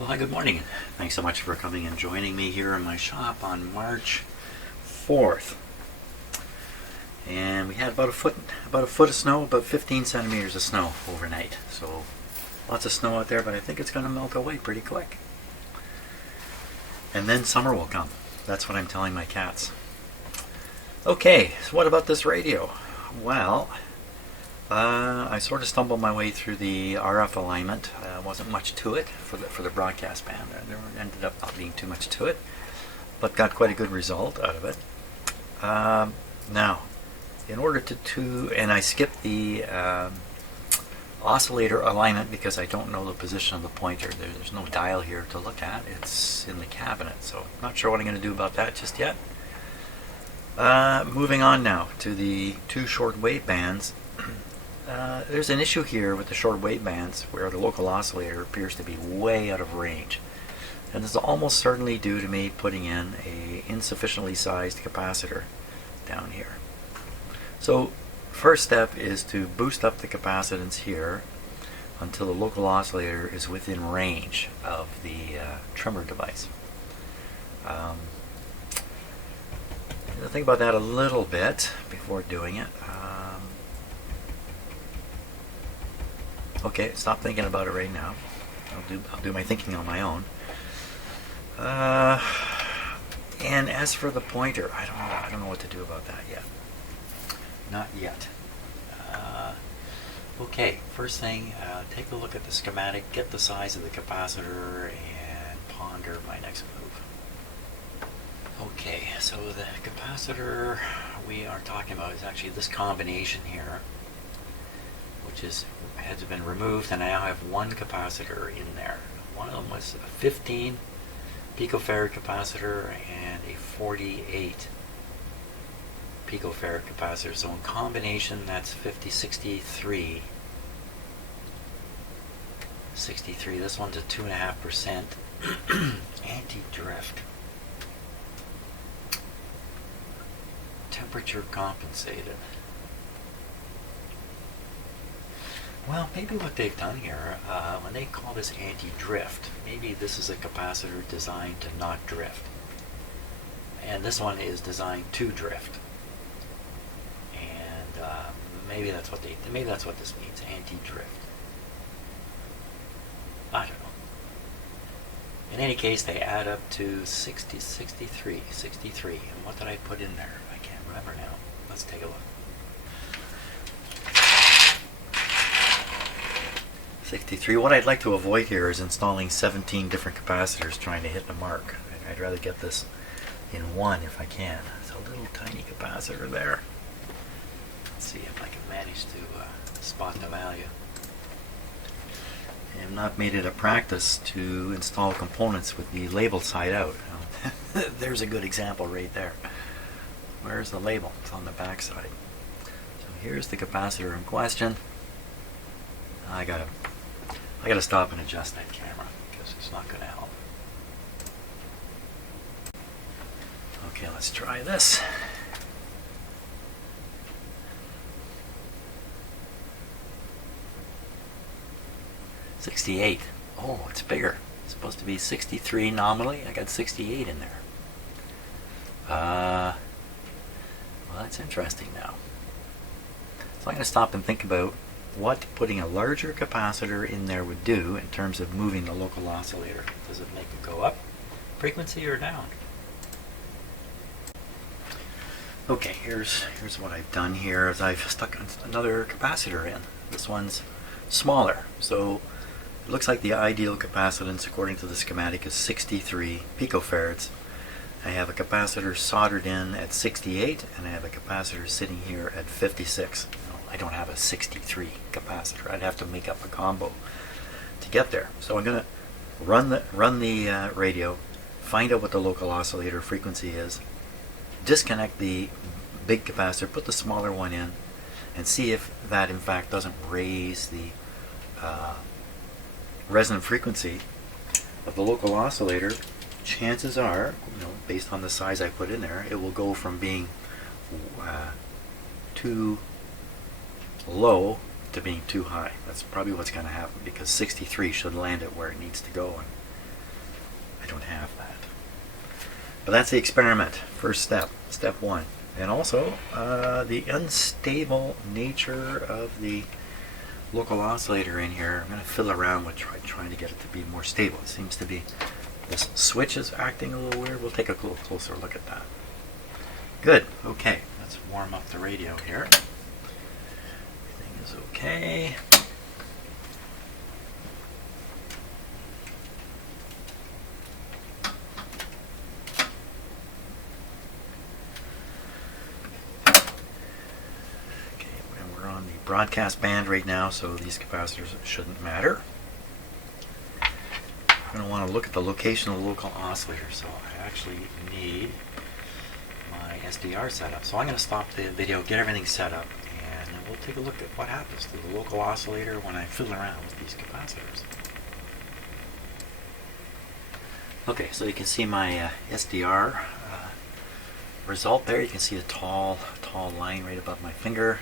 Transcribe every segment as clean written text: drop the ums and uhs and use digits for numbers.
Well, hi, good morning. Thanks so much for coming and joining me here in my shop on March 4th. And we had about a foot of snow, about 15 centimeters of snow overnight. So lots of snow out there, but I think it's going to melt away pretty quick. And then summer will come. That's what I'm telling my cats. Okay, so what about this radio? Well, I sort of stumbled my way through the RF alignment. Wasn't much to it for the broadcast band. There ended up not being too much to it, but got quite a good result out of it. Now, in order and I skipped the oscillator alignment because I don't know the position of the pointer. There's no dial here to look at. It's in the cabinet, so I'm not sure what I'm going to do about that just yet. Moving on now to the two shortwave bands. There's an issue here with the shortwave bands where the local oscillator appears to be way out of range. And this is almost certainly due to me putting in a insufficiently sized capacitor down here. So first step is to boost up the capacitance here until the local oscillator is within range of the trimmer device. Think about that a little bit before doing it. Okay, stop thinking about it right now. I'll do my thinking on my own. And as for the pointer, I don't know what to do about that yet. Not yet. Okay, first thing, take a look at the schematic, get the size of the capacitor, and ponder my next move. Okay, so the capacitor we are talking about is actually this combination here, which has been removed, and I now have one capacitor in there. One of them was a 15 picofarad capacitor and a 48 picofarad capacitor. So in combination, that's 63. This one's a 2.5% anti-drift. Temperature compensated. Well, maybe what they've done here, when they call this anti-drift, maybe this is a capacitor designed to not drift. And this one is designed to drift. And maybe that's what this means, anti-drift. I don't know. In any case, they add up to 63. And what did I put in there? I can't remember now. Let's take a look. 63. What I'd like to avoid here is installing 17 different capacitors trying to hit the mark. I'd rather get this in one if I can. It's a little tiny capacitor there. Let's see if I can manage to spot the value. I have not made it a practice to install components with the label side out. There's a good example right there. Where's the label? It's on the back side. So here's the capacitor in question. I gotta stop and adjust that camera because it's not going to help. Okay, let's try this. $68. Oh, it's bigger. It's supposed to be 63 nominally. I got 68 in there. Well, that's interesting now. So I'm going to stop and think about what putting a larger capacitor in there would do in terms of moving the local oscillator. Does it make it go up frequency or down? Okay, here's what I've done here is I've stuck another capacitor in. This one's smaller, so it looks like the ideal capacitance according to the schematic is 63 picofarads. I have a capacitor soldered in at 68 and I have a capacitor sitting here at 56. I don't have a 63 capacitor. I'd have to make up a combo to get there. So I'm going to run the radio, find out what the local oscillator frequency is, disconnect the big capacitor, put the smaller one in, and see if that in fact doesn't raise the resonant frequency of the local oscillator. Chances are, based on the size I put in there, it will go from being too low to being too high. That's probably what's going to happen because 63 should land it where it needs to go. And don't have that. But that's the experiment. First step, step one. And also the unstable nature of the local oscillator in here. I'm going to fiddle around with trying to get it to be more stable. It seems to be, this switch is acting a little weird. We'll take a little closer look at that. Good. Okay, let's warm up the radio here. Everything is okay. Broadcast band right now, so these capacitors shouldn't matter. I'm going to want to look at the location of the local oscillator, so I actually need my SDR setup. So I'm going to stop the video, get everything set up, and then we'll take a look at what happens to the local oscillator when I fiddle around with these capacitors. Okay, so you can see my SDR result there. You can see a tall line right above my finger.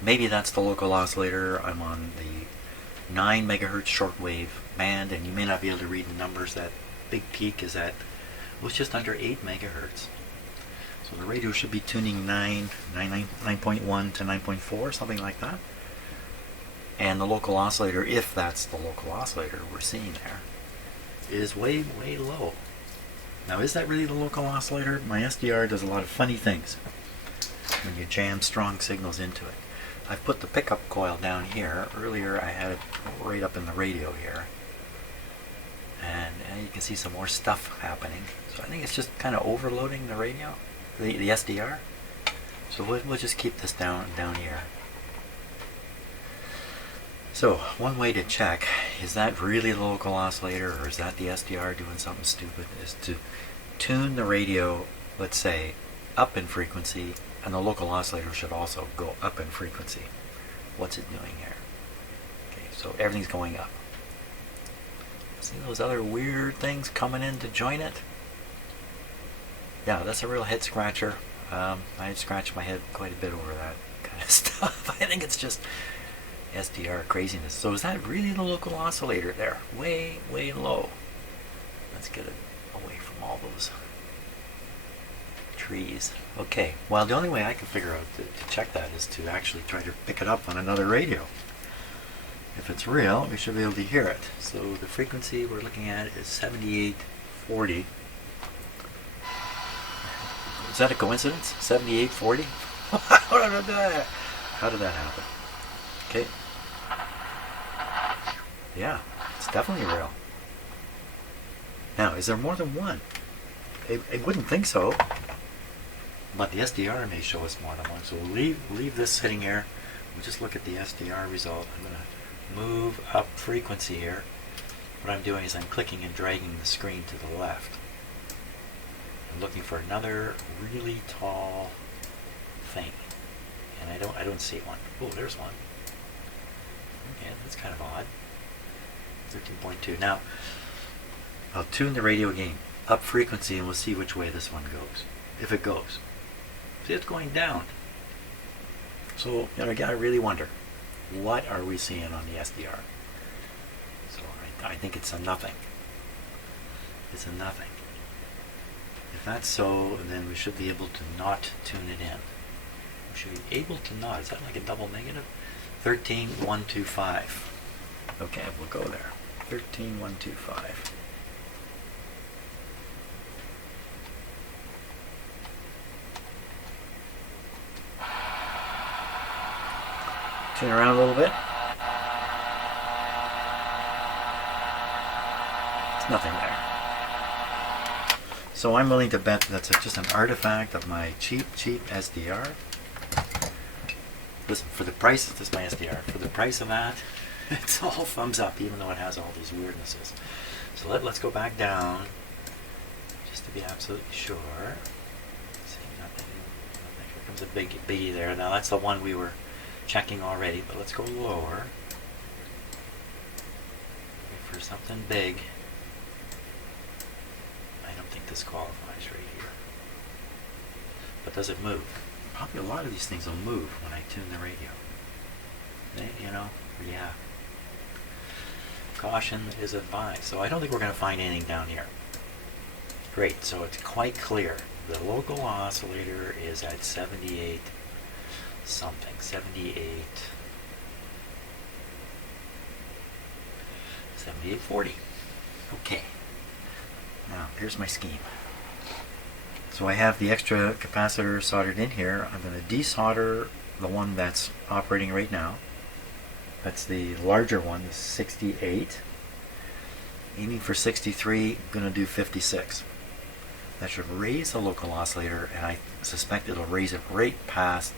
Maybe that's the local oscillator. I'm on the 9 megahertz shortwave band, and you may not be able to read the numbers. That big peak is at, was just under 8 megahertz. So the radio should be tuning 9.1 to 9.4, something like that. And the local oscillator, if that's the local oscillator we're seeing there, is way low. Now, is that really the local oscillator? My SDR does a lot of funny things when you jam strong signals into it. I've put the pickup coil down here. Earlier I had it right up in the radio here. And you can see some more stuff happening. So I think it's just kind of overloading the radio, the SDR. So we'll just keep this down here. So one way to check, is that really the local oscillator, or is that the SDR doing something stupid, is to tune the radio, let's say, up in frequency, and the local oscillator should also go up in frequency. What's it doing here? Okay, so everything's going up. See those other weird things coming in to join it? Yeah, that's a real head scratcher. I scratched my head quite a bit over that kind of stuff. I think it's just SDR craziness. So is that really the local oscillator there? Way low. Let's get it away from all those trees. Okay, well, the only way I can figure out to check that is to actually try to pick it up on another radio. If it's real, we should be able to hear it. So the frequency we're looking at is 7840. Is that a coincidence? 7840? How did that happen? Okay. Yeah, it's definitely real. Now, is there more than one? I wouldn't think so. But the SDR may show us more than one. So we'll leave this sitting here. We'll just look at the SDR result. I'm going to move up frequency here. What I'm doing is I'm clicking and dragging the screen to the left. I'm looking for another really tall thing. And I don't see one. Oh, there's one. Okay, that's kind of odd. 13.2. Now, I'll tune the radio again. Up frequency, and we'll see which way this one goes. If it goes. See, it's going down. So, again, I really wonder, what are we seeing on the SDR? So I think it's a nothing. It's a nothing. If that's so, then we should be able to not tune it in. We should be able to not. Is that like a double negative? 13125. Okay, we'll go there. 13125. Tune around a little bit. There's nothing there. So I'm willing to bet that's just an artifact of my cheap SDR. Listen, for the price, this is my SDR. For the price of that, it's all thumbs up, even though it has all these weirdnesses. So let's go back down, just to be absolutely sure. See, nothing. Here comes a biggie there. Now that's the one we were checking already, but let's go lower. Wait for something big. I don't think this qualifies right here. But does it move? Probably a lot of these things will move when I tune the radio. Yeah. Caution is advised. So I don't think we're going to find anything down here. Great, so it's quite clear. The local oscillator is at 78 something, 7840. Okay, now here's my scheme. So I have the extra capacitor soldered in here. I'm going to desolder the one that's operating right now. That's the larger one, the 68. Aiming for 63, I'm going to do 56. That should raise the local oscillator, and I suspect it'll raise it right past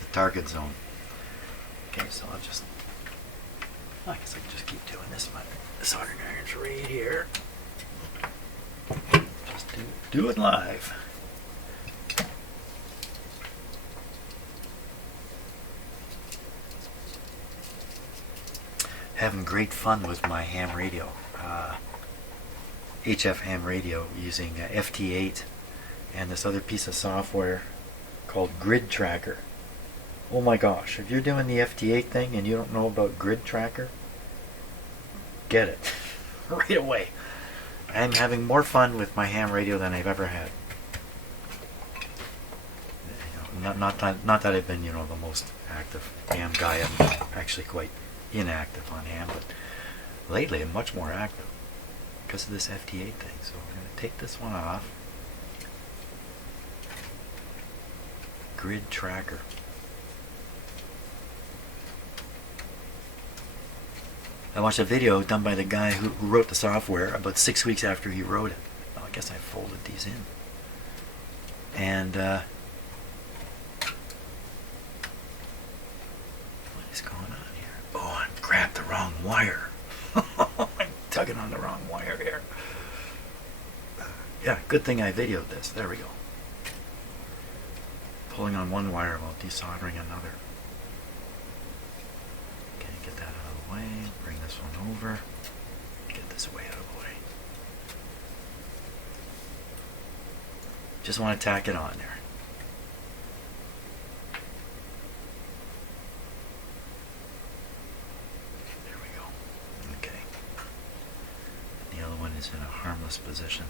the target zone. Okay, so I guess I can just keep doing this one. The soldering iron's right here. Just do it live. Having great fun with my ham radio. HF ham radio using FT8 and this other piece of software called Grid Tracker. Oh my gosh, if you're doing the FT8 thing and you don't know about Grid Tracker, get it right away. I'm having more fun with my ham radio than I've ever had. Not that I've been, the most active ham guy. I'm actually quite inactive on ham, but lately I'm much more active because of this FT8 thing. So we're going to take this one off. Grid Tracker. I watched a video done by the guy who wrote the software about 6 weeks after he wrote it. Well, I guess I folded these in. And what is going on here? Oh, I grabbed the wrong wire. I'm tugging on the wrong wire here. Yeah, good thing I videoed this. There we go. Pulling on one wire while desoldering another. Okay, get that out of the way. Bring this one over. Get this way out of the way. Just want to tack it on there. There we go. Okay. The other one is in a harmless position.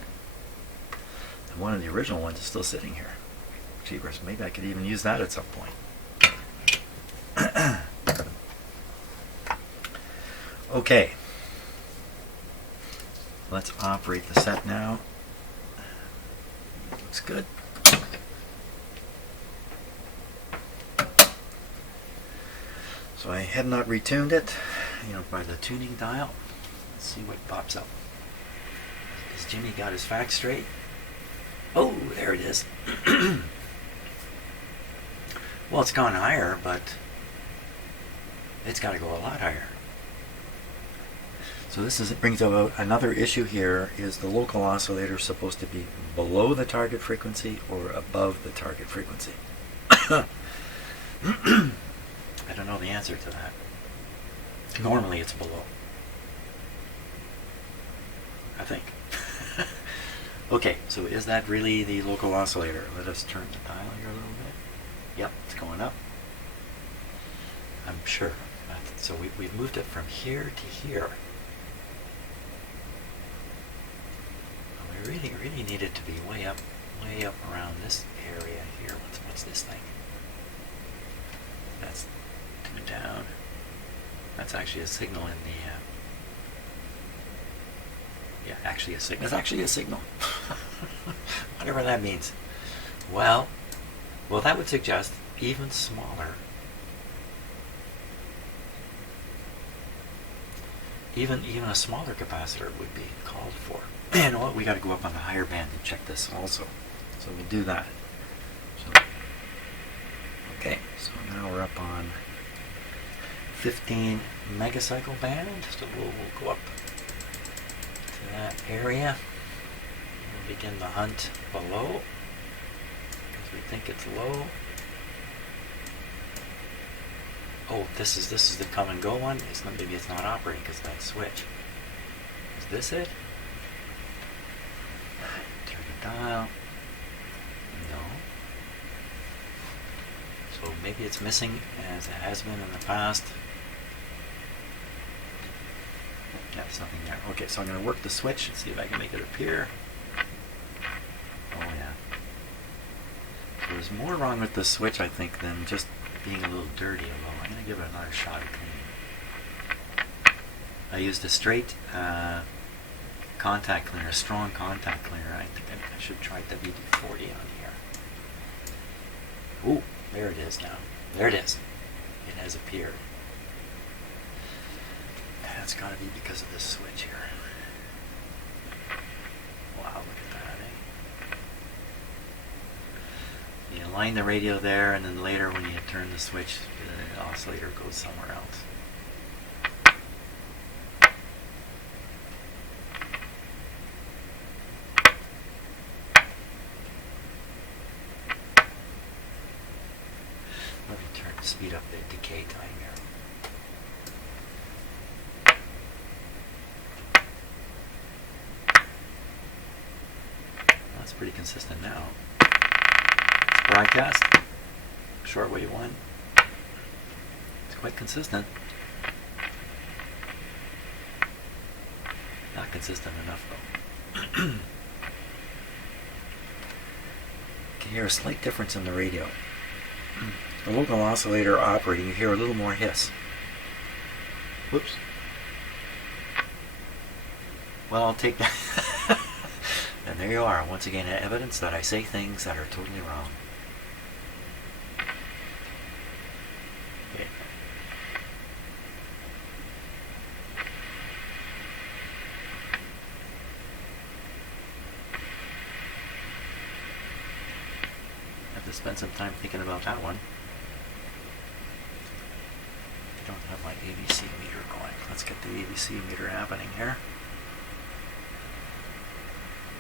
And one of the original ones is still sitting here. Jeepers, maybe I could even use that at some point. Okay. Let's operate the set now. Looks good. So I had not retuned it, by the tuning dial. Let's see what pops up. Has Jimmy got his facts straight? Oh, there it is. Well, it's gone higher, but it's got to go a lot higher. So brings about another issue here. Is the local oscillator supposed to be below the target frequency or above the target frequency? I don't know the answer to that. Normally it's below, I think. Okay, so is that really the local oscillator? Let us turn the dial here a little bit. Yep, it's going up. I'm sure. So we've moved it from here to here. We really need it to be way up around this area here. What's this thing? That's tuned down. That's actually a signal in the. Yeah, actually a signal. It's actually a signal. Whatever that means. Well, that would suggest even smaller. Even a smaller capacitor would be called for. You know what? We got to go up on the higher band and check this also. So we'll do that. Okay, so now we're up on 15 megacycle band. So we'll go up to that area. We'll begin the hunt below because we think it's low. Oh, this is the come and go one. Maybe it's not operating because of that switch. Is this it? Turn the dial. No. So maybe it's missing as it has been in the past. Yeah, there's nothing there. Okay, so I'm going to work the switch and see if I can make it appear. there's more wrong with this switch, I think, than just being a little dirty. Although I'm going to give it another shot at cleaning. I used a straight contact cleaner, a strong contact cleaner. I think I should try WD-40 on here. Ooh, there it is now. There it is. It has appeared. That's got to be because of this switch here. Wow, look at that, eh? You align the radio there, and then later when you turn the switch, the oscillator goes somewhere else. Let me speed up the decay time here. That's pretty consistent now. It's broadcast, shortwave 1. It's quite consistent. Not consistent enough though. You can hear a slight difference in the radio. The local oscillator operating, you hear a little more hiss. Whoops. Well, I'll take that. And there you are, once again, evidence that I say things that are totally wrong. Okay. Have to spend some time thinking about that one. I don't have my ABC meter going. Let's get the ABC meter happening here.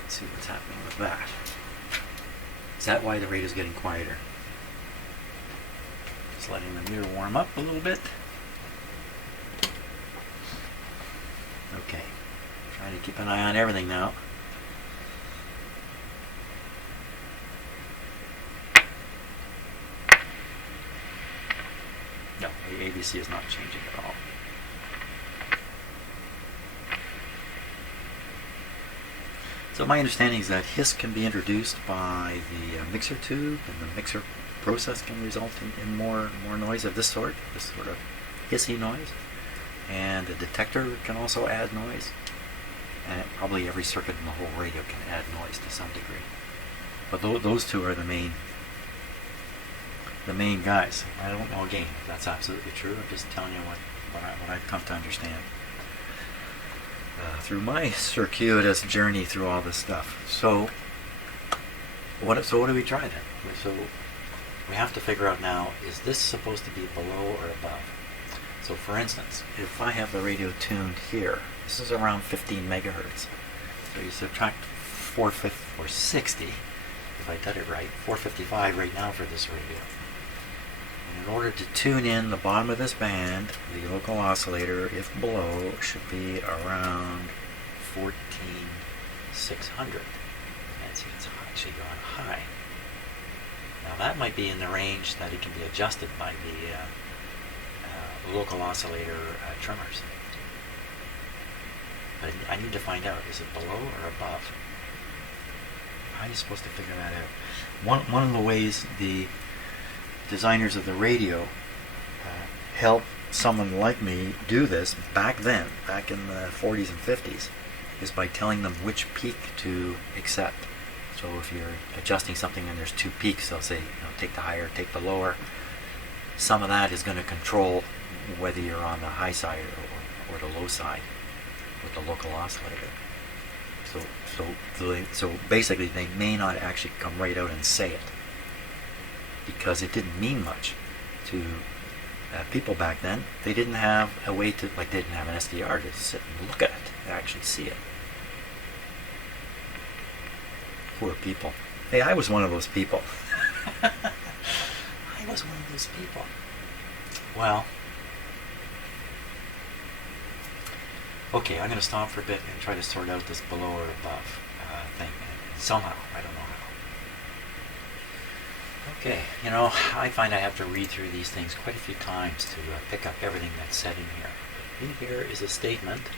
See what's happening with that. Is that why the rate is getting quieter? Just letting the meter warm up a little bit. Okay. Trying to keep an eye on everything now. No, the ABC is not changing at all. So my understanding is that hiss can be introduced by the mixer tube, and the mixer process can result in more noise of this sort of hissy noise. And the detector can also add noise. And probably every circuit in the whole radio can add noise to some degree. But those two are the main guys. I don't know again if that's absolutely true. I'm just telling you what I've come to understand. Through my circuitous journey through all this stuff. So what do we try then? So we have to figure out now, is this supposed to be below or above? So for instance, if I have the radio tuned here, this is around 15 megahertz. So you subtract 460, if I did it right, 455 right now for this radio. And in order to tune in the bottom of this band, the local oscillator, if below, should be around 14,600. And see, it's actually gone high. Now that might be in the range that it can be adjusted by the local oscillator trimmers. But I need to find out, is it below or above? How are you supposed to figure that out? One of the ways the designers of the radio help someone like me do this back in the 40s and 50s, is by telling them which peak to accept. So if you're adjusting something and there's two peaks, they'll say, take the higher, take the lower. Some of that is going to control whether you're on the high side or the low side with the local oscillator. So basically they may not actually come right out and say it, because it didn't mean much to people back then. They didn't have a way to, they didn't have an SDR to sit and look at it and actually see it. Poor people. Hey, I was one of those people. I was one of those people. Well, okay, I'm going to stop for a bit and try to sort out this below or above thing. Somehow, I don't know how. Okay, I find I have to read through these things quite a few times to pick up everything that's said in here. In here is a statement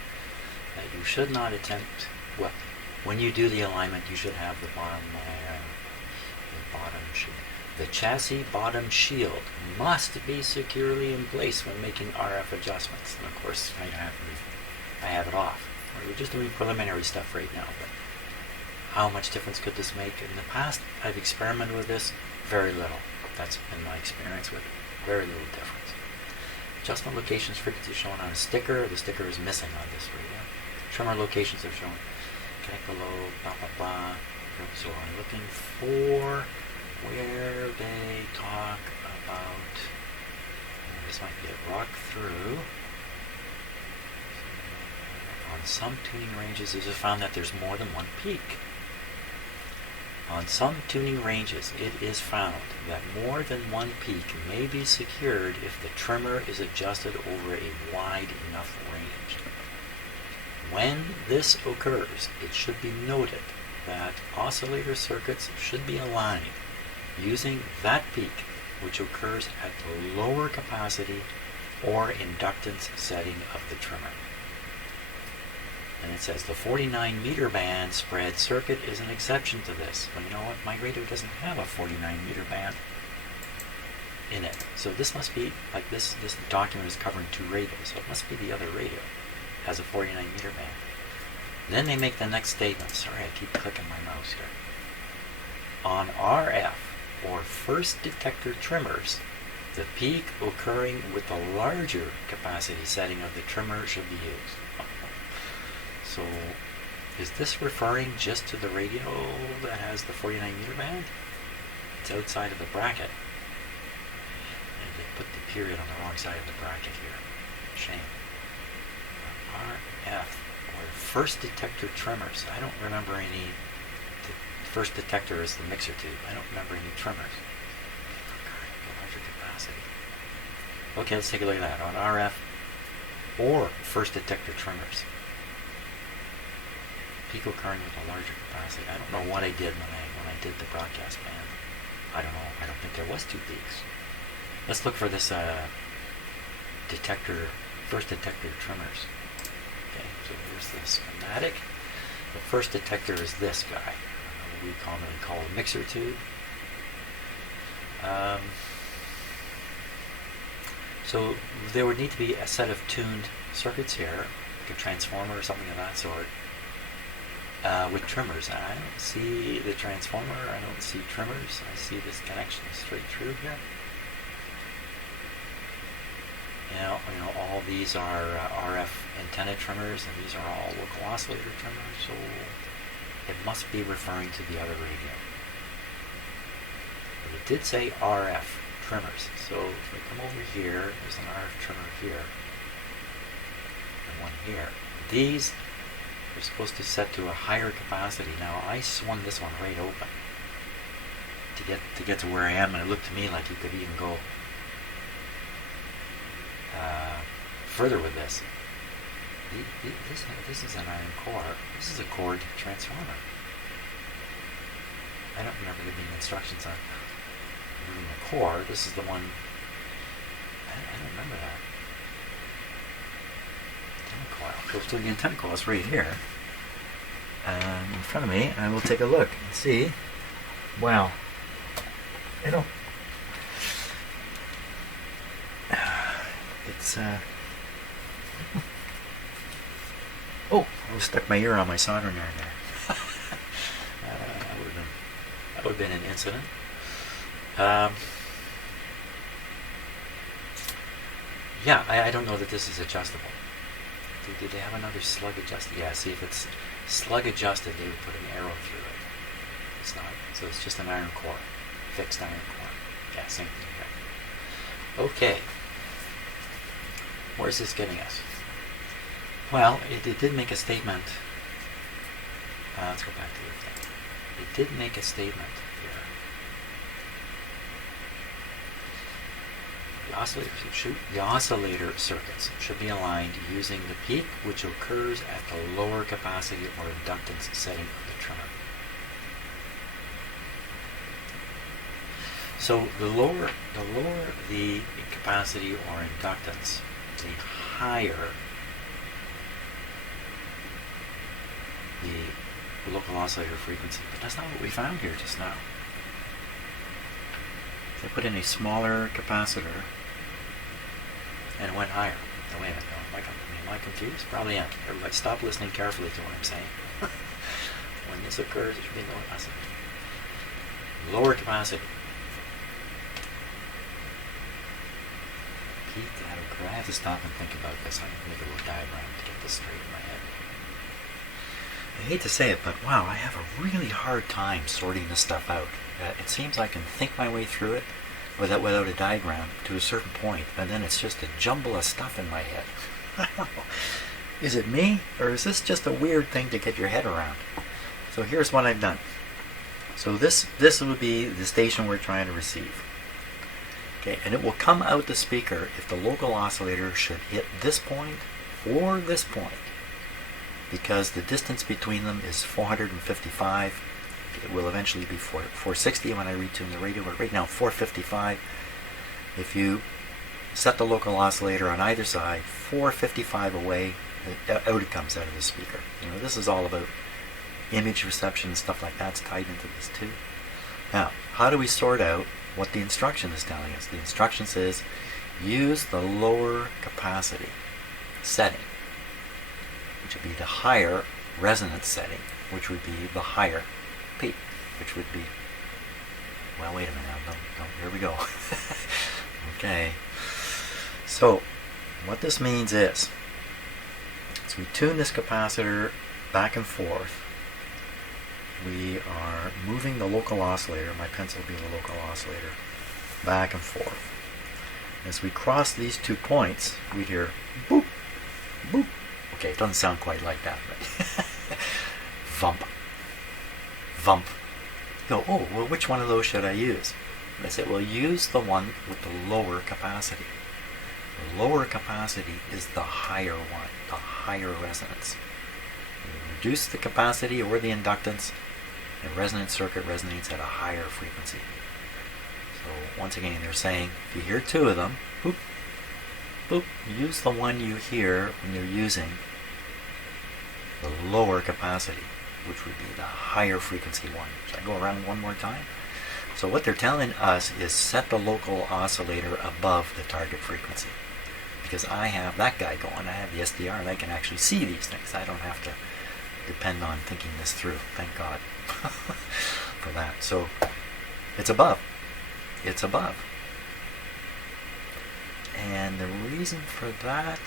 that you should not attempt, when you do the alignment, you should have the bottom The chassis bottom shield must be securely in place when making RF adjustments. And of course, I have it off. We're just doing preliminary stuff right now, but how much difference could this make? In the past, I've experimented with this, very little. That's been my experience with it. Very little difference. Adjustment locations frequency shown on a sticker. The sticker is missing on this radio. Trimmer locations are shown. Connect below, blah, blah, blah. So I'm looking for where they talk about, this might be a rock through. On some tuning ranges, it is found that there's more than one peak. On some tuning ranges, it is found that more than one peak may be secured if the trimmer is adjusted over a wide enough range. When this occurs, it should be noted that oscillator circuits should be aligned using that peak, which occurs at the lower capacity or inductance setting of the trimmer. And it says the 49 meter band spread circuit is an exception to this. Well, you know what? My radio doesn't have a 49 meter band in it. So this must be, like this document is covering two radios, so it must be the other radio has a 49 meter band. Then they make the next statement. Sorry, I keep clicking my mouse here. On RF, or first detector trimmers, the peak occurring with the larger capacity setting of the trimmer should be used. So, is this referring just to the radio that has the 49 meter band? It's outside of the bracket. And they put the period on the wrong side of the bracket here. Shame. RF, or first detector trimmers. I don't remember any. The first detector is the mixer tube. I don't remember any trimmers. The larger capacity. Okay, let's take a look at that. On RF, or first detector trimmers. Peak occurring with a larger capacity. I don't know what I did when I did the broadcast band. I don't know. I don't think there was two peaks. Let's look for this detector, first detector trimmers. Okay, so here's the schematic. The first detector is this guy. We commonly call a mixer tube. So there would need to be a set of tuned circuits here, like a transformer or something of that sort. With trimmers. I don't see the transformer, I don't see trimmers, I see this connection straight through here. You know, all these are RF antenna trimmers, and these are all local oscillator trimmers, so it must be referring to the other radio. But it did say RF trimmers, so if we come over here, there's an RF trimmer here, and one here. These are supposed to set to a higher capacity. Now I swung this one right open to get to where I am, and it looked to me like you could even go further with this. This is an iron core. This is a cord transformer. I don't remember there being instructions on moving the core. This is the one. I don't remember that. Coil. So the antenna coil is right here in front of me. I will take a look and see. Wow. It's oh, I stuck my ear on my soldering iron there. That would have been an incident. Yeah, I don't know that this is adjustable. Did they have another slug adjusted? Yeah, see, if it's slug adjusted, they would put an arrow through it. It's not. So it's just an iron core. Fixed iron core. Yeah, same thing here. Okay. Where's this getting us? Well, it did make a statement. Let's go back to the thing. It did make a statement here. The oscillator circuits should be aligned using the peak which occurs at the lower capacity or inductance setting of the trimmer. So the lower the capacity or inductance, the higher the local oscillator frequency. But that's not what we found here just now. I put in a smaller capacitor and it went higher. Oh, wait a minute, am I confused? Probably am. Everybody stop listening carefully to what I'm saying. When this occurs, it should be lower capacity. Lower capacity. Pete, I have to stop and think about this. I have to make a little diagram to get this straight in my head. I hate to say it, but wow, I have a really hard time sorting this stuff out. It seems I can think my way through it without a diagram to a certain point, and then it's just a jumble of stuff in my head. I don't know. Is it me, or is this just a weird thing to get your head around? So here's what I've done. So this would be the station we're trying to receive. Okay, and it will come out the speaker if the local oscillator should hit this point or this point, because the distance between them is 455. It will eventually be 460 when I retune the radio, but right now 455. If you set the local oscillator on either side, 455 away, out it comes out of the speaker. This is all about image reception and stuff like that's tied into this too. Now, how do we sort out what the instruction is telling us? The instruction says use the lower capacity setting, which would be the higher resonance setting, which would be the higher peak, which would be, well, wait a minute now, here we go. Okay, so what this means is, as we tune this capacitor back and forth, we are moving the local oscillator, my pencil being the local oscillator, back and forth. As we cross these 2 points, we hear boop, boop. Okay, it doesn't sound quite like that, but vump, vump. Go, oh, well, which one of those should I use? And I say, well, use the one with the lower capacity. The lower capacity is the higher one, the higher resonance. You reduce the capacity or the inductance, the resonance circuit resonates at a higher frequency. So once again, they're saying, if you hear 2 of them, boop, boop, use the one you hear when you're using the lower capacity, which would be the higher frequency one. Should I go around one more time? So what they're telling us is set the local oscillator above the target frequency. Because I have that guy going, I have the SDR, and I can actually see these things. I don't have to depend on thinking this through. Thank God for that. So it's above. It's above. And the reason for that,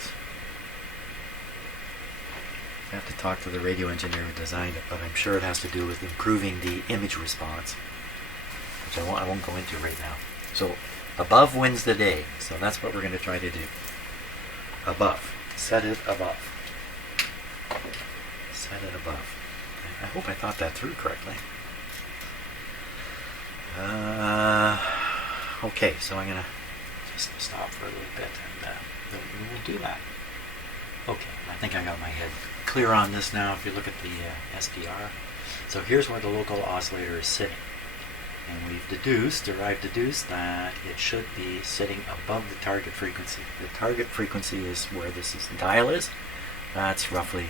I have to talk to the radio engineer who designed it, but I'm sure it has to do with improving the image response, which I won't go into right now. So above wins the day. So that's what we're going to try to do. Above. Set it above. Set it above. I hope I thought that through correctly. Okay, so I'm going to just stop for a little bit and we'll do that. Okay, I think I got my head clear on this now. If you look at the SDR. So here's where the local oscillator is sitting. And we've deduced that it should be sitting above the target frequency. The target frequency is where this dial is. That's roughly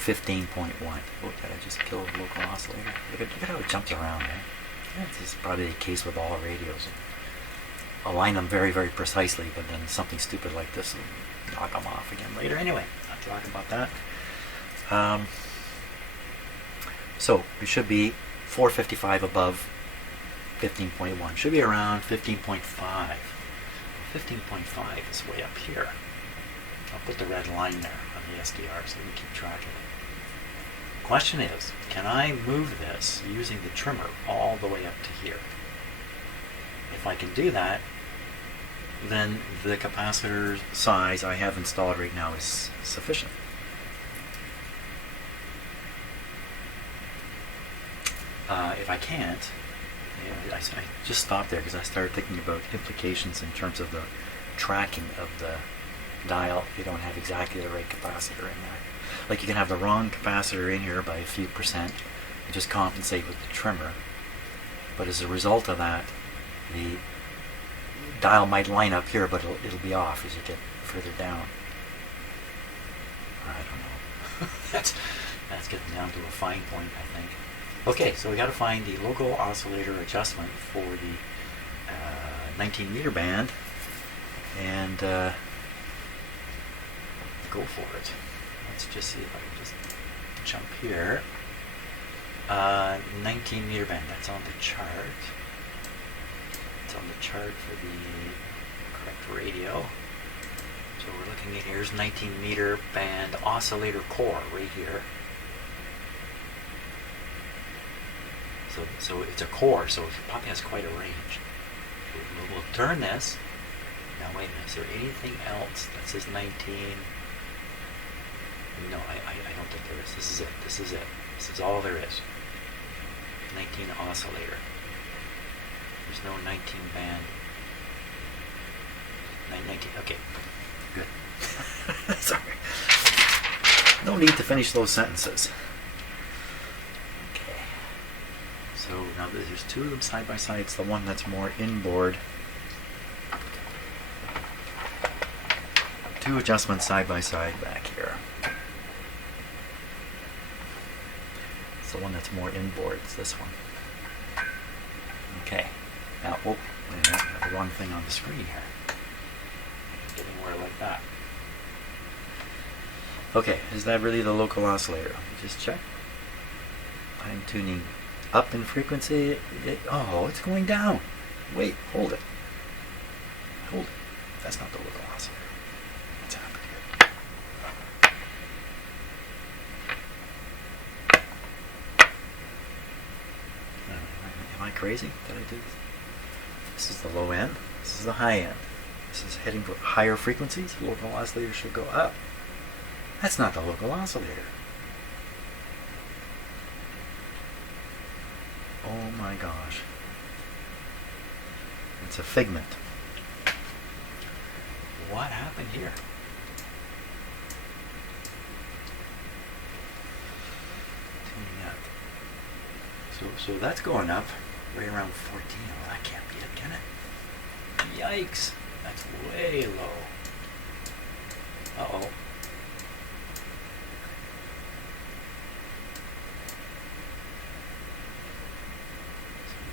15.1. Oh, did I just kill the local oscillator? Look at how it jumps around, eh? This is probably the case with all radios. Align them very, very precisely, but then something stupid like this will knock them off again later. Anyway, not talking about that. So it should be 455 above 15.1. Should be around 15.5. 15.5 is way up here. I'll put the red line there on the SDR so we can keep track of it. Question is, can I move this using the trimmer all the way up to here? If I can do that, then the capacitor size I have installed right now is sufficient. If I can't, I just stopped there because I started thinking about implications in terms of the tracking of the dial if you don't have exactly the right capacitor in there. Like you can have the wrong capacitor in here by a few percent and just compensate with the trimmer. But as a result of that, the dial might line up here, but it'll be off as you get further down. I don't know. That's getting down to a fine point, I think. Okay, so we got to find the local oscillator adjustment for the 19 meter band and go for it. Let's just see if I can just jump here. 19 meter band, that's on the chart. It's on the chart for the correct radio. So we're looking at here's 19 meter band oscillator core right here. So it's a core, so it probably has quite a range. We'll turn this. Now wait a minute, is there anything else that says 19? No, I don't think there is. This is it. This is it. This is all there is. 19 oscillator. There's no 19 band. 19. Okay. Good. Sorry. No need to finish those sentences. Okay. So now there's two of them side by side. It's the one that's more inboard. Two adjustments side by side back here. It's the one that's more inboard. It's this one. Okay. Now, oh, wait a minute. I have the wrong thing on the screen here. Get anywhere like that. Okay, is that really the local oscillator? Just check. I'm tuning up in frequency. Oh, it's going down. Wait, hold it. Hold it. That's not the local oscillator. What's happened here? Am I crazy? Did I do this? This is the low end. This is the high end. This is heading for higher frequencies. Local oscillator should go up. That's not the local oscillator. Oh my gosh. It's a figment. What happened here? Tuning up. So that's going up right around 14. Well, that can't be it, can it? Yikes. That's way low. Uh-oh.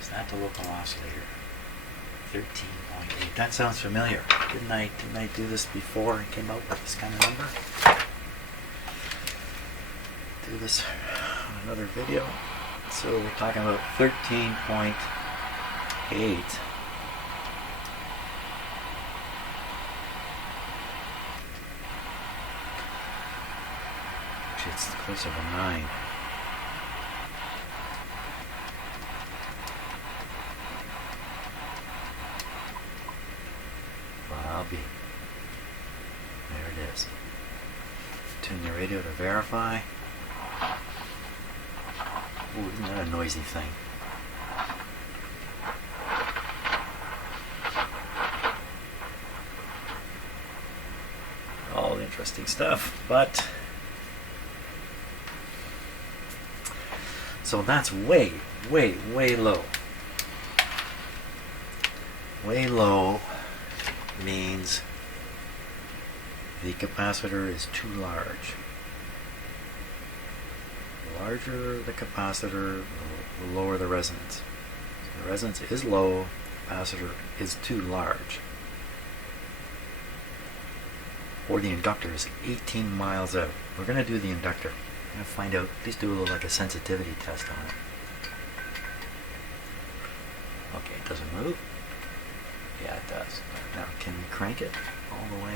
Is that the local oscillator? 13.8. That sounds familiar. Didn't I do this before and came out with this kind of number? Do this on another video. So we're talking about 13.8. Actually, it's closer to 9. There it is. Tune the radio to verify. Ooh, isn't that a noisy thing? All interesting stuff, but so that's way, way, way low. Way low means the capacitor is too large. The larger the capacitor, the lower the resonance. So the resonance is low, capacitor is too large. Or the inductor is 18 miles out. We're going to do the inductor. We're going to find out, at least do a little like a sensitivity test on it. Okay, it doesn't move. Yeah, it does. Now, can we crank it all the way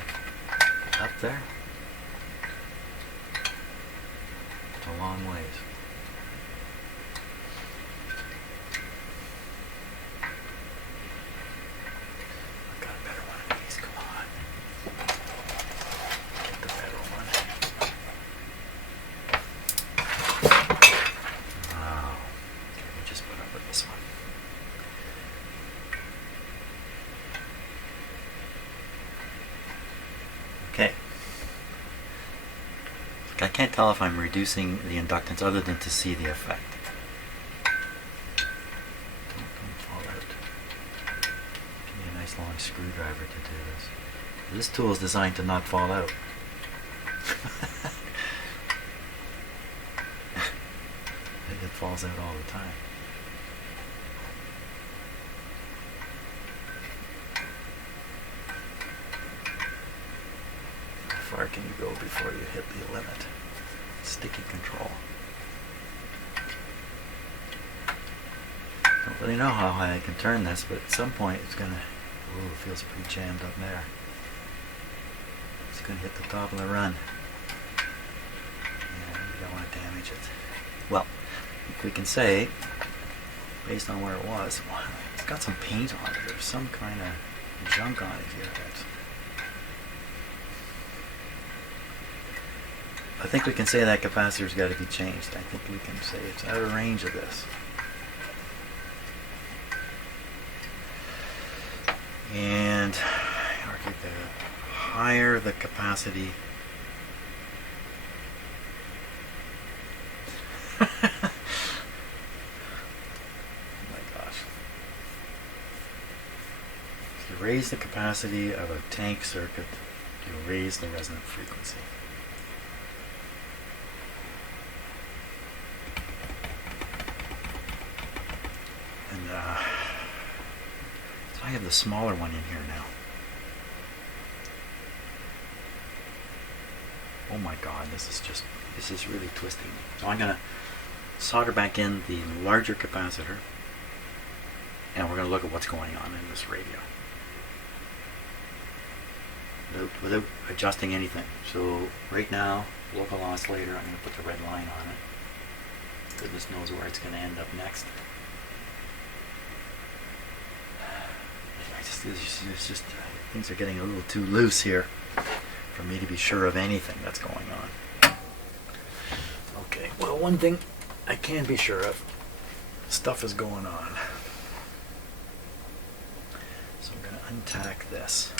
up there? It's a long ways. I've got a better one of these. Come on. Get the better one. Wow. Okay, we just put up with this one. Okay. I can't tell if I'm reducing the inductance other than to see the effect. Don't fall out. Give me a nice long screwdriver to do this. This tool is designed to not fall out. It falls out all the time. far can you go before you hit the limit? Sticky control. Don't really know how high I can turn this, but at some point it's gonna. Ooh, it feels pretty jammed up there. It's gonna hit the top of the run. Yeah, we don't want to damage it. Well, if we can say, based on where it was, wow, it's got some paint on it. There's some kind of junk on it here. I think we can say that capacitor's got to be changed. I think we can say it's out of range of this. And the higher the capacity, oh my gosh. If you raise the capacity of a tank circuit, you raise the resonant frequency. And so I have the smaller one in here now. Oh my god, this is really twisting me. So I'm going to solder back in the larger capacitor, and we're going to look at what's going on in this radio without adjusting anything. So right now, local oscillator, I'm going to put the red line on it. Goodness knows where it's going to end up next. It's just things are getting a little too loose here for me to be sure of anything that's going on. Okay, well, one thing I can be sure of, stuff is going on. So I'm going to untack this.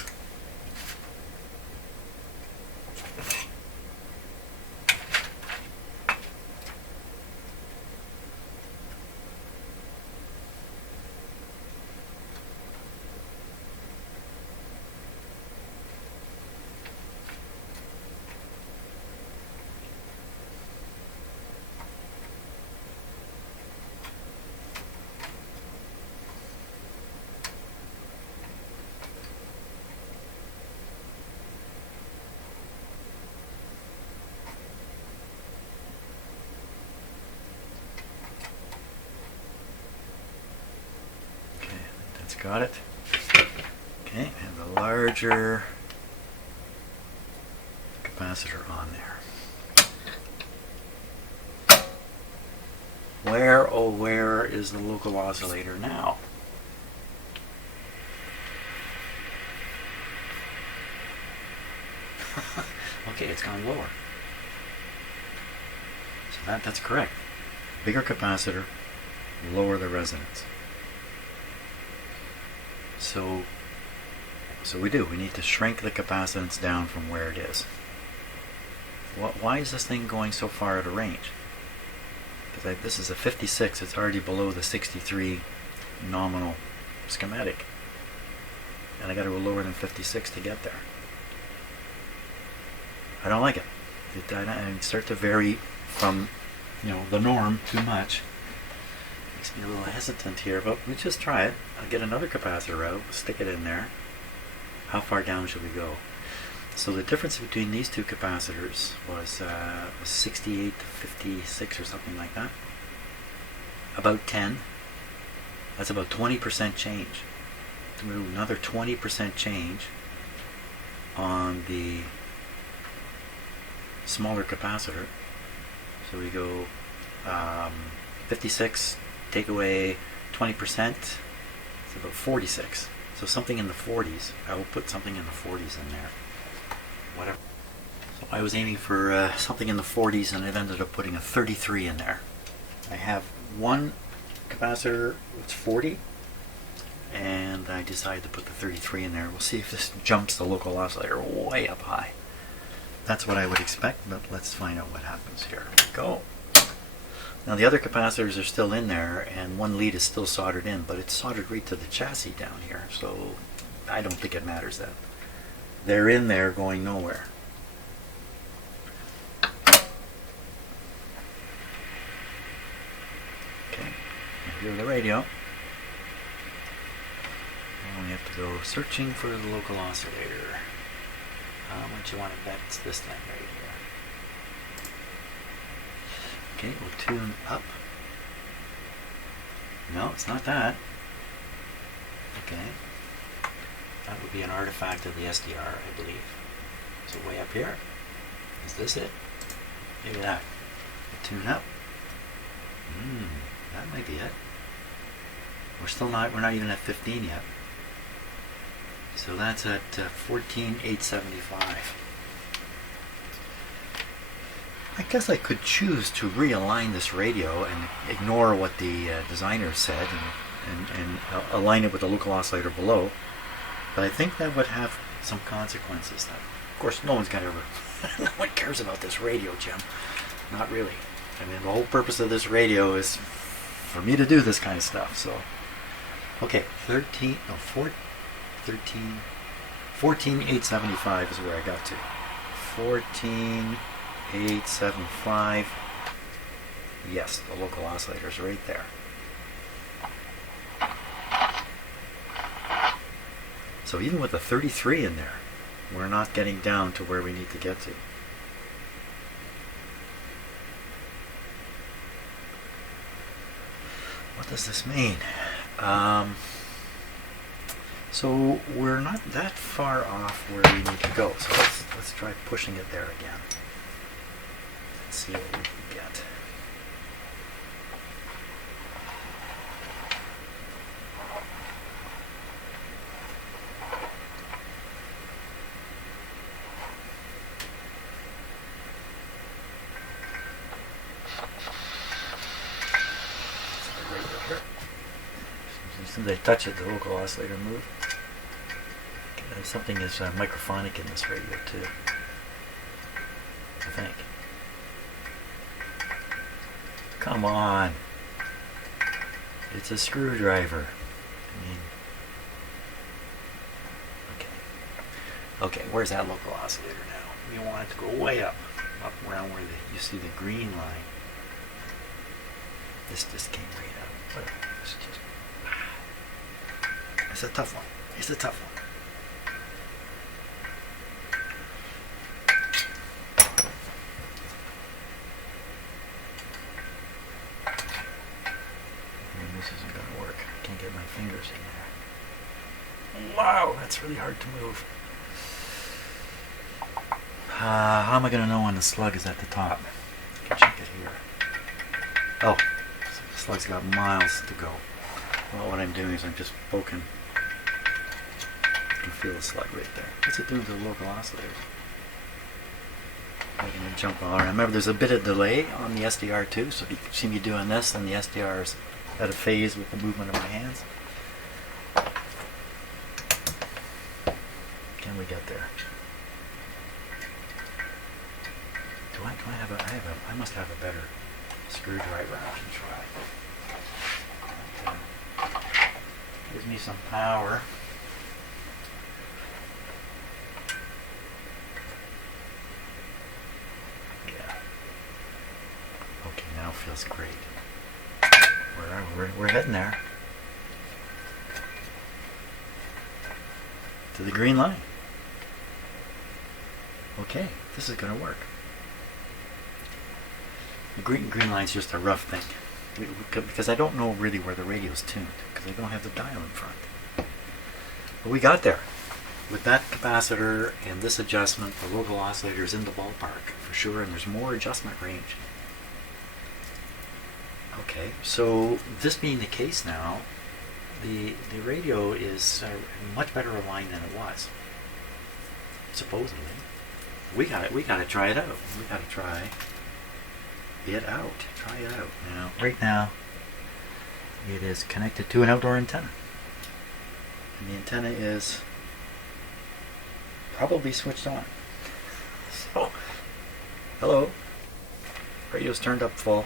Got it. Okay, and the larger capacitor on there. Where, oh where is the local oscillator now? Okay, it's gone lower. So that's correct. Bigger capacitor, lower the resonance. So we need to shrink the capacitance down from where it is. Why is this thing going so far out of range? Because this is a 56, it's already below the 63 nominal schematic. And I got to go lower than 56 to get there. I don't like it. I start to vary from, the norm too much. Makes me a little hesitant here, but we just try it. I'll get another capacitor out, stick it in there. How far down should we go? So the difference between these two capacitors was 68 to 56 or something like that. About 10. That's about 20% change. So we do another 20% change on the smaller capacitor. So we go 56, take away 20%, it's about 46. So something in the 40s. I will put something in the 40s in there. Whatever. So I was aiming for something in the 40s, and I've ended up putting a 33 in there. I have one capacitor that's 40, and I decided to put the 33 in there. We'll see if this jumps the local oscillator way up high. That's what I would expect, but let's find out what happens here. Go. Now the other capacitors are still in there, and one lead is still soldered in, but it's soldered right to the chassis down here, so I don't think it matters that. They're in there going nowhere. Okay, here's the radio. Now we have to go searching for the local oscillator. What you want to bet it's this thing right here. Okay, we'll tune up. No, it's not that. Okay. That would be an artifact of the SDR, I believe. So way up here. Is this it? Maybe that. We'll tune up. That might be it. We're not even at 15 yet. So that's at 14,875. I guess I could choose to realign this radio and ignore what the designer said and align it with the local oscillator below. But I think that would have some consequences. That, of course, no one's got ever. No one cares about this radio, Jim. Not really. I mean, the whole purpose of this radio is for me to do this kind of stuff. So, okay, 14,875 is where I got to. 14,875. Yes, the local oscillator's right there. So even with the 33 in there, we're not getting down to where we need to get to. What does this mean? So we're not that far off where we need to go. So let's try pushing it there again. Let's see what we can get. As soon as I touch it, the local oscillator moves. Something is microphonic in this radio too, I think. Come on. It's a screwdriver. I mean, okay, where's that local oscillator now? We want it to go way up around where you see the green line. This just came right up. It's a tough one. It's a tough one. This isn't going to work. I can't get my fingers in there. Wow, that's really hard to move. How am I going to know when the slug is at the top? I can check it here. Oh, the slug's got miles to go. Well, what I'm doing is I'm just poking. You can feel the slug right there. What's it doing to the local oscillator? Making it jump all around. Remember, there's a bit of delay on the SDR too, so if you see me doing this, then the SDR is at a phase with the movement of my hands. Can we get there? I must have a better screwdriver I can try. Gives me some power. Yeah. Okay, now feels great. We're heading there. To the green line. Okay, this is going to work. The green line's just a rough thing. Because I don't know really where the radio's tuned. Because I don't have the dial in front. But we got there. With that capacitor and this adjustment, the local oscillator is in the ballpark for sure, and there's more adjustment range. Okay, so this being the case now, the radio is much better aligned than it was. Supposedly. We gotta try it out. We gotta try it out. Try it out. Now, right now, it is connected to an outdoor antenna. And the antenna is probably switched on. So, hello. Radio's turned up full.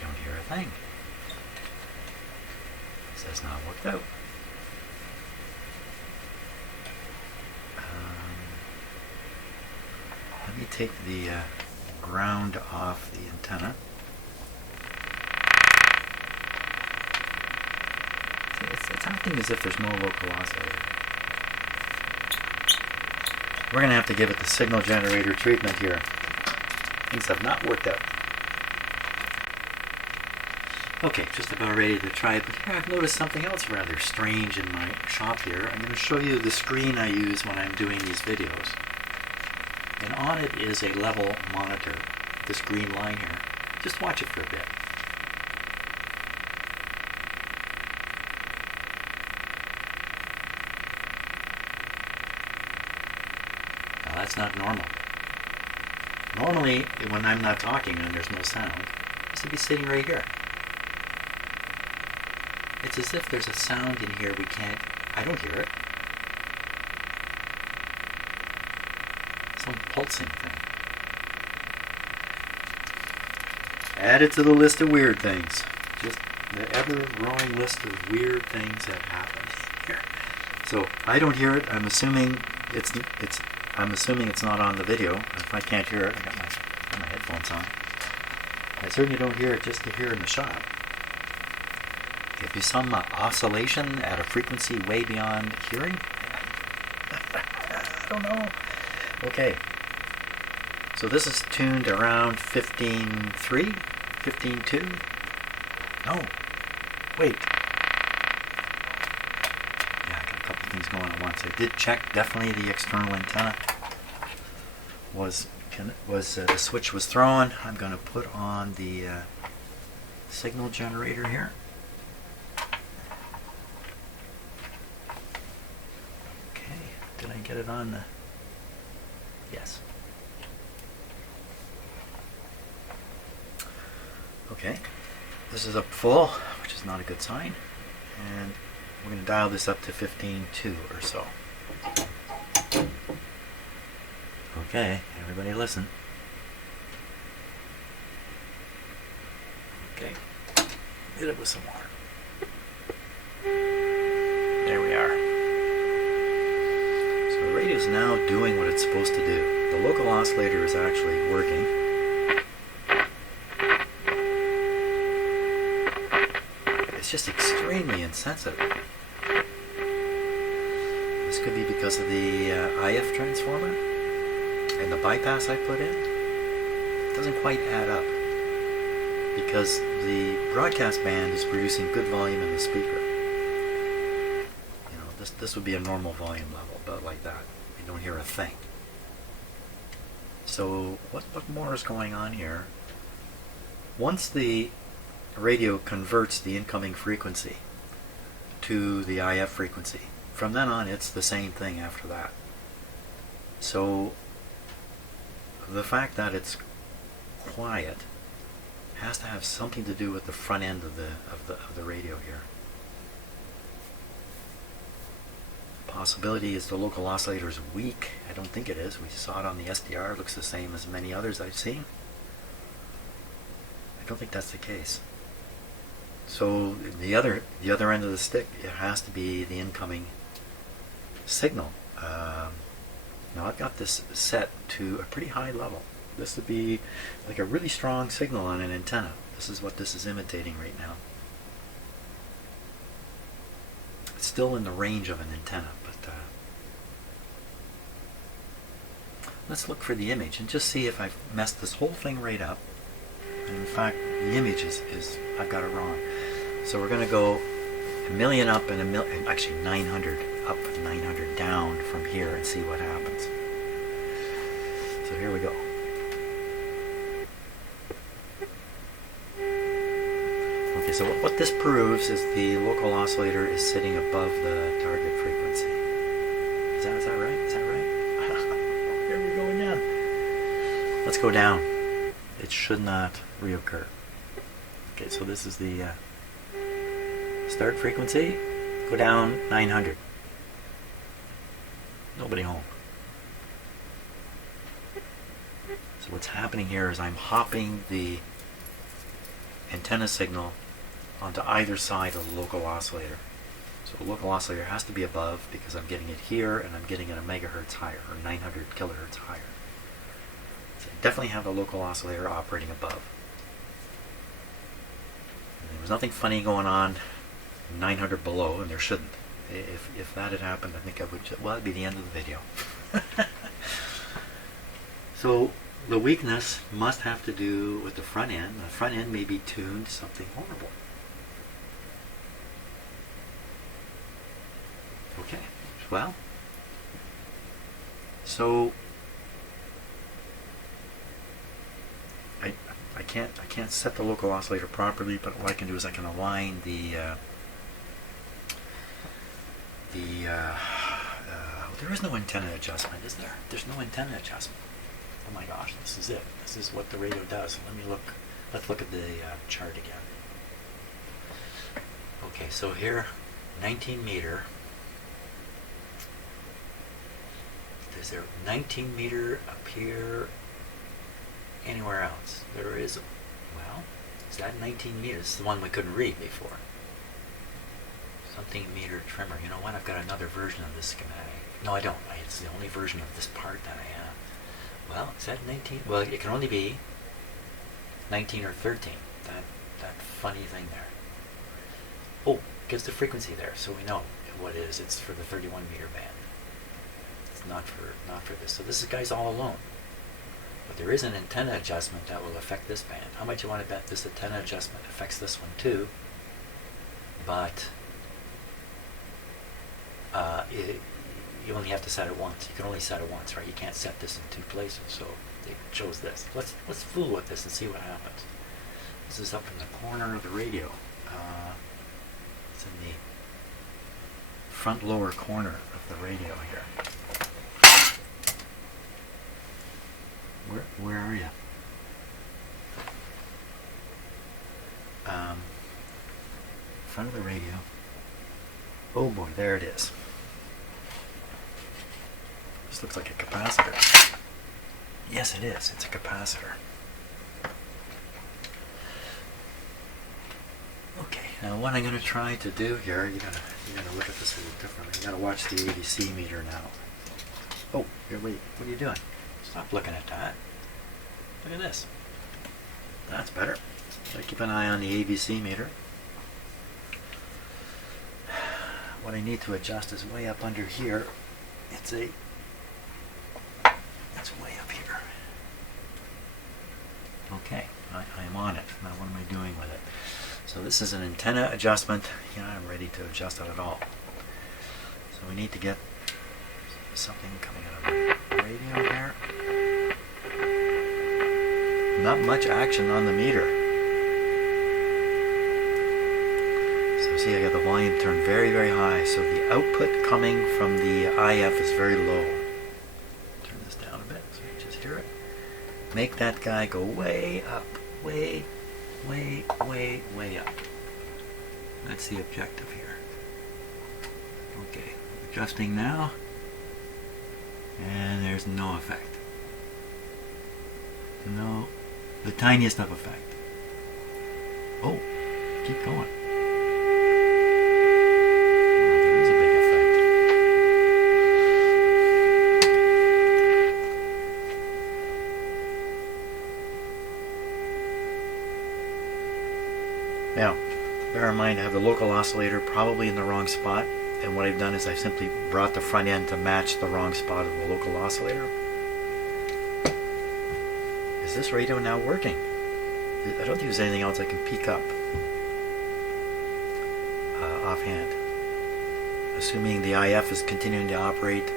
You don't hear a thing. It says not worked out. Let me take the ground off the antenna. It's acting as if there's no local oscillator. We're going to have to give it the signal generator treatment here. Things have not worked out. Okay, just about ready to try it, but here I've noticed something else rather strange in my shop here. I'm going to show you the screen I use when I'm doing these videos. And on it is a level monitor, this green line here. Just watch it for a bit. Now that's not normal. Normally, when I'm not talking and there's no sound, this would be sitting right here. It's as if there's a sound in here I don't hear it. Some pulsing thing. Add it to the list of weird things. Just the ever-growing list of weird things that happen here. So I don't hear it. I'm assuming it's not on the video. If I can't hear it, I got my headphones on. I certainly don't hear it just to hear in the shop. Could be some oscillation at a frequency way beyond hearing. I don't know. Okay. So this is tuned around 15.3, 15.2. No. Wait. Yeah, I got a couple things going at once. I did check. Definitely the external antenna the switch was thrown. I'm going to put on the signal generator here. Did I get it on the... Yes. Okay. This is up full, which is not a good sign. And we're going to dial this up to 15.2 or so. Okay, everybody listen. Okay. Hit it with some water. There we are. The radio is now doing what it's supposed to do. The local oscillator is actually working. It's just extremely insensitive. This could be because of the IF transformer and the bypass I put in. It doesn't quite add up because the broadcast band is producing good volume in the speaker. This would be a normal volume level, but like that, you don't hear a thing. So what more is going on here? Once the radio converts the incoming frequency to the IF frequency, from then on it's the same thing after that. So the fact that it's quiet has to have something to do with the front end of the radio here. Possibility is the local oscillator is weak. I don't think it is. We saw it on the SDR. It looks the same as many others I've seen. I don't think that's the case. So the other end of the stick, it has to be the incoming signal. Now I've got this set to a pretty high level. This would be like a really strong signal on an antenna. This is what this is imitating right now. It's still in the range of an antenna, but let's look for the image and just see if I've messed this whole thing right up. And in fact, the image is I've got it wrong. So we're going to go a million up and actually 900 up, 900 down from here and see what happens. So here we go. Okay, so what this proves is the local oscillator is sitting above the target frequency. Is that right? Is that right? Here we go again. Let's go down. It should not reoccur. Okay, so this is the start frequency. Go down 900. Nobody home. So what's happening here is I'm hopping the antenna signal onto either side of the local oscillator. So the local oscillator has to be above because I'm getting it here and I'm getting it a megahertz higher or 900 kilohertz higher. So I definitely have the local oscillator operating above. And there was nothing funny going on 900 below, and there shouldn't. If that had happened, I think I would well, it'd be the end of the video. So the weakness must have to do with the front end. The front end may be tuned to something horrible. Okay, well, so I can't set the local oscillator properly, but what I can do is I can align there is no antenna adjustment, is there? There's no antenna adjustment. Oh my gosh, this is it. This is what the radio does. Let's look at the chart again. Okay, so here, 19 meter. Is there 19 meter appear anywhere else? There is, well, is that 19 meters? It's the one we couldn't read before. Something meter trimmer. You know what? I've got another version of this schematic. No, I don't. It's the only version of this part that I have. Well, is that 19? Well, it can only be 19 or 13. That funny thing there. Oh, gives the frequency there, so we know what it is. It's for the 31 meter band. It's not for this. So this guy's all alone. But there is an antenna adjustment that will affect this band. How much you want to bet this antenna adjustment affects this one too? But you only have to set it once. You can only set it once, right? You can't set this in two places. So they chose this. Let's fool with this and see what happens. This is up in the corner of the radio. It's in the front lower corner of the radio here. Where are you? Front of the radio. Oh boy, there it is. This looks like a capacitor. Yes, it is. It's a capacitor. Okay, now what I'm going to try to do here, you gotta look at this a little differently. You gotta watch the ABC meter now. Oh, here, wait. What are you doing? Stop looking at that. Look at this. That's better. Gotta keep an eye on the ABC meter. What I need to adjust is way up under here. It's way up here. Okay, I am on it. Now what am I doing with it? So this is an antenna adjustment. Yeah, I'm ready to adjust it at all. So we need to get something coming out of the radio here. Not much action on the meter. So see, I got the volume turned very, very high. So the output coming from the IF is very low. Turn this down a bit so you just hear it. Make that guy go way up. Way up. That's the objective here. Okay, adjusting now. And there's no effect. No, the tiniest of effect. Oh, keep going. Oh, there is a big effect. Now, bear in mind I have the local oscillator probably in the wrong spot, and what I've done is I've simply brought the front end to match the wrong spot of the local oscillator. Is this radio now working? I don't think there's anything else I can peek up offhand. Assuming the IF is continuing to operate,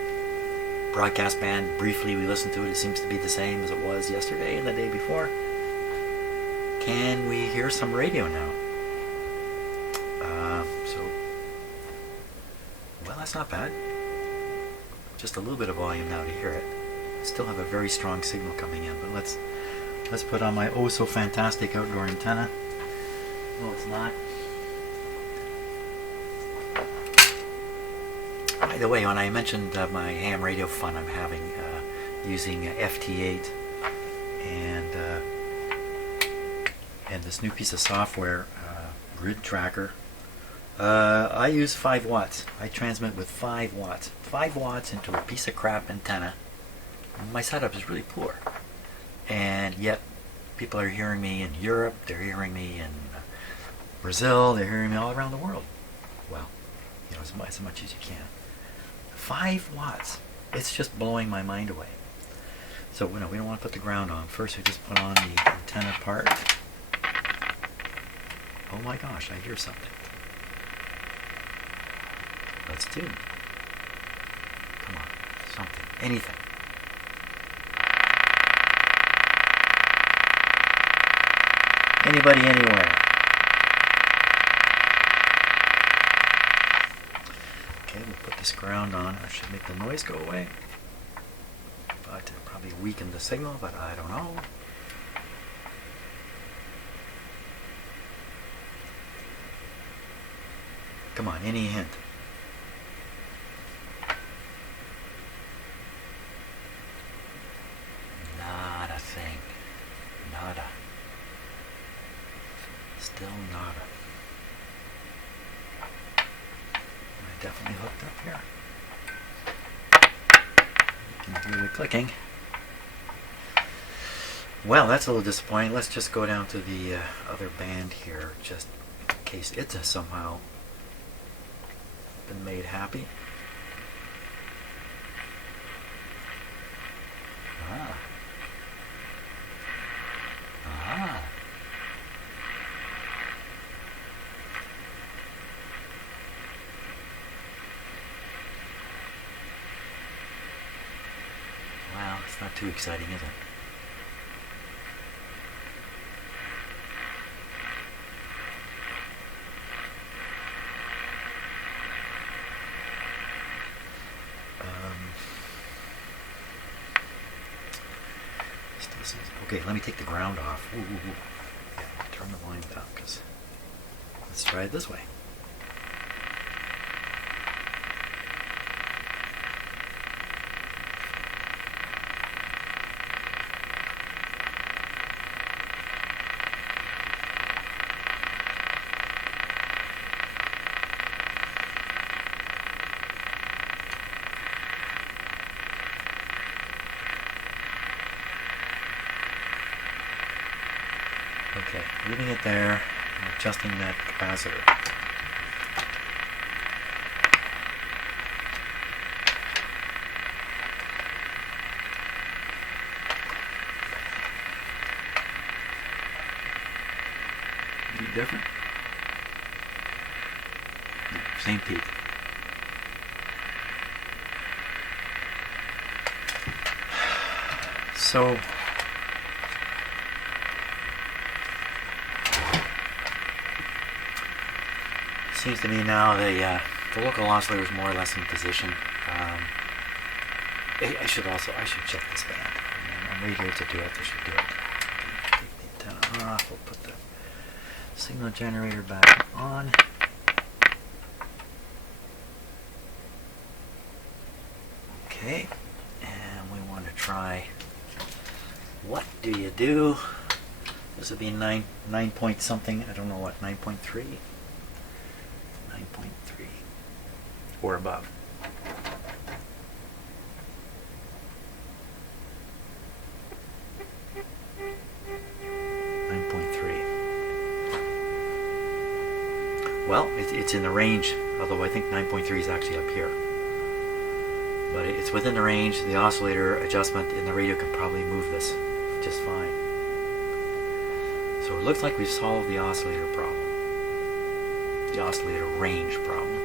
broadcast band, briefly we listened to it, it seems to be the same as it was yesterday and the day before. Can we hear some radio now? Well, that's not bad. Just a little bit of volume now to hear it. Still have a very strong signal coming in, but let's put on my oh so fantastic outdoor antenna. No, it's not. By the way, when I mentioned my ham radio fun I'm having using FT8 and this new piece of software, Grid Tracker, I use 5 watts. I transmit with 5 watts. 5 watts into a piece of crap antenna. My setup is really poor. And yet, people are hearing me in Europe, they're hearing me in Brazil, they're hearing me all around the world. Well, you know, as much as you can. 5 watts. It's just blowing my mind away. So we don't want to put the ground on. First, we just put on the antenna part. Oh my gosh, I hear something. Let's do. Come on, something, anything. Anybody, anywhere. Okay, we'll put this ground on. I should make the noise go away. But it'll probably weaken the signal, but I don't know. Come on, any hint? Not a thing. Nada. Still nada. I definitely hooked up here. You can hear the clicking. Well, that's a little disappointing. Let's just go down to the other band here, just in case it's somehow been made happy. Ah. Ah. Well, it's not too exciting, is it? Okay, let me take the ground off. Ooh, ooh, ooh. Yeah, turn the volume down, because let's try it this way. Okay, leaving it there, and adjusting that capacitor. Any different? No, same peak. So, seems to me now the local oscillator is more or less in position. I should check this band. I'm right here to do it. I should do it. Take the antenna off. We'll put the signal generator back on. Okay, and we want to try. What do you do? This would be 9 point something. I don't know what, 9.3. 9.3 or above. 9.3. Well, it's in the range, although I think 9.3 is actually up here. But it's within the range. The oscillator adjustment in the radio can probably move this just fine. So it looks like we've solved the oscillator problem. The oscillator range problem.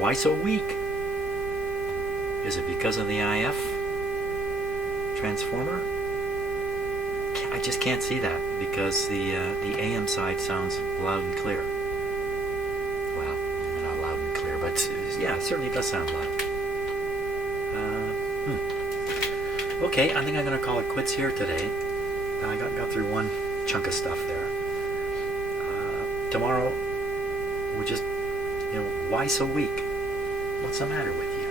Why so weak? Is it because of the IF transformer? I just can't see that because the AM side sounds loud and clear. Well, maybe not loud and clear, but yeah, it certainly does sound loud. Okay, I think I'm going to call it quits here today. I got through one chunk of stuff there. Tomorrow, we'll just, why so weak? What's the matter with you?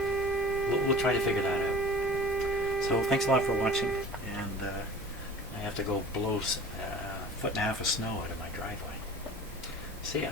We'll try to figure that out. So thanks a lot for watching, and I have to go blow a foot and a half of snow out of my driveway. See ya.